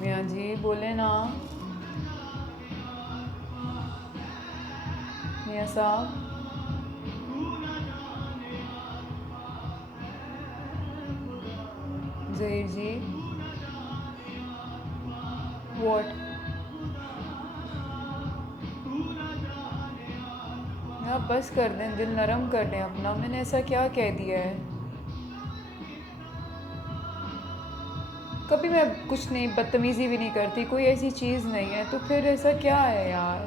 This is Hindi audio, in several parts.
मियाँ जी बोले ना। मियाँ साहब। ज़हीर जी। व्हाट? आप बस कर दें, दिल नरम कर दें अपना। मैंने ऐसा क्या कह दिया है? कभी मैं कुछ नहीं, बदतमीज़ी भी नहीं करती, कोई ऐसी चीज़ नहीं है, तो फिर ऐसा क्या है यार?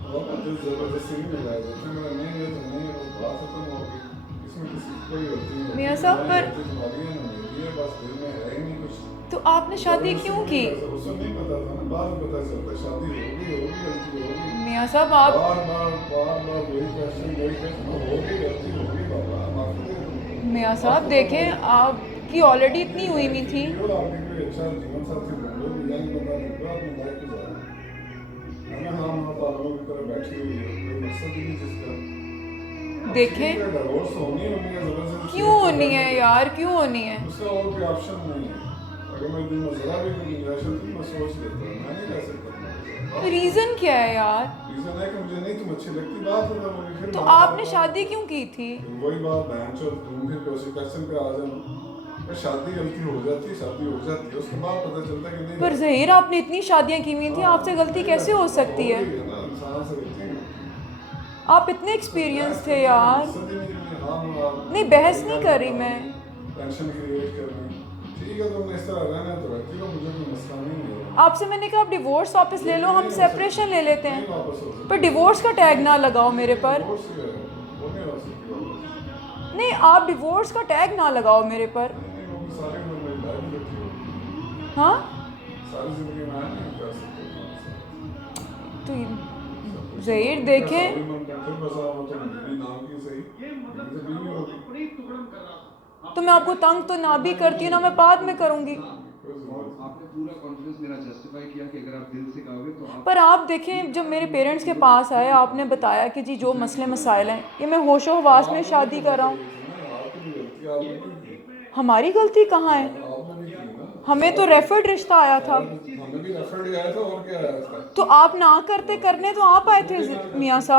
बाबा दिल जबरदस्ती नहीं लगाया जाता, मेरा नहीं है तो नहीं है, बस बात खत्म होगी। इसमें किसी की कोई गलती नहीं मियाँ होती, ना साहब ही पर गलती तुम्हारी है ना मेरी है, बस दिल में है ही नहीं कुछ। तो आपने शादी जबरदस्ती क्यों थोड़ी की? कर सकते, उसे नहीं पता था ना, बाद में पता चलता है, शादी होगी गलती होगी। मियाँ साहब आप। बार बार वही क्वेश्चन होगी, गलती होगी बाबा, माफी दे दो, मियाँ बात साहब खत्म देखें, होगी। आपकी ऑलरेडी अपनी इतनी हुई हुई लाइफ थी। जियो, आगे कोई अच्छा जीवन साथी ढूंढो, भैया नहीं बता दूंगा, अपनी लाइफ गुजारो। हमें हाँ हाँ पागलों की तरह बैठी हुई हो, कोई मकसद ही नहीं जिसका। अब ठीक देखें। है, डिवोर्स होनी होनी है, जबरदस्ती क्यों शेयर पे होनी बैठने है दो, यार, क्यों होनी है? उसका और कोई ऑप्शन नहीं है। अगर मेरे दिल में जरा भी कोई गुंजाइश होती मैं सोच लेता, मैं नहीं रह सकता तुम्हारे साथ, बात खत्म। रीज़न क्या है यार? रीजन है कि मुझे नहीं तुम अच्छी लगती, बात खत्म होगी, फिर तो बार आपने बार शादी क्यों की थी? फिर वही बात बहन चो, तुम फिर उसी क्वेश्चन पे आ जाना। पर शादी गलती हो जाती है, शादी हो जाती है, उसके बाद पता चलता है कि नहीं पर रह ज़हीर सकते। आपने इतनी शादियां की हुई थी, हाँ, आपसे गलती नहीं रह कैसे हो सकता, हो सकती है? गई है ना, इंसान से गलती नहीं होती। आप इतने तो एक्सपीरियंस बहस थे करने का यार। मकसद ही नहीं है, हाँ हाँ, नहीं, लड़ाई बहस नहीं झगड़ा कर रही मैं। करनी, टेंशन क्रिएट करनी। ठीक है, तुमने इस तरह रहना है तो रहती हो, मुझे कोई मसला नहीं है। आपसे मैंने कहा आप डिवोर्स वापस ले लो, लेकिन हम नहीं हो सकती, सेपरेशन ले लेते नहीं हैं। वापस हो पर सकती, डिवोर्स का टैग नहीं ना लगाओ मेरे नहीं, पर। डिवोर्स ही है, वो नहीं हो सकती वापस। नहीं, आप डिवोर्स का टैग ना लगाओ मेरे पर। नहीं नहीं, वो भी सारी उम्र मेरी लाइफ रखी होगी, हाँ। सारी जिंदगी मैं नहीं कर सकता तुम्हारे साथ। तो सेपरेशन ज़हीर होगी, क्या सारी देखें। उम्र का फिर बसा हो तो बीवी नाम की सही, बीवी तो बीवी होगी। तो मैं आपको तंग तो ना भी करती हूँ ना, मैं बाद में करूँगी। कोई जरूरत नहीं। आपने पूरा कॉन्फिडेंस मेरा जस्टिफाई किया कि अगर आप दिल से कहोगे तो आप पर आप देखें, जब मेरे पेरेंट्स के पास आए, आपने बताया कि जी जो मसले मसाइल हैं, ये मैं होशो तो हवास में आपको नहीं शादी करना कर रहा हूँ। चाहिए थी ना, आपकी भी गलती, आपने नहीं की। हमारी गलती कहाँ है? आपने नहीं की ना, हमें सारा तो कुछ, रेफर्ड रिश्ता आया था। सारा कुछ हमें भी रेफर ही आया था, और क्या आया था। तो आप ना करते करने तो आप आए थे क्यों भी ना कर मियाँ सकते। साहब।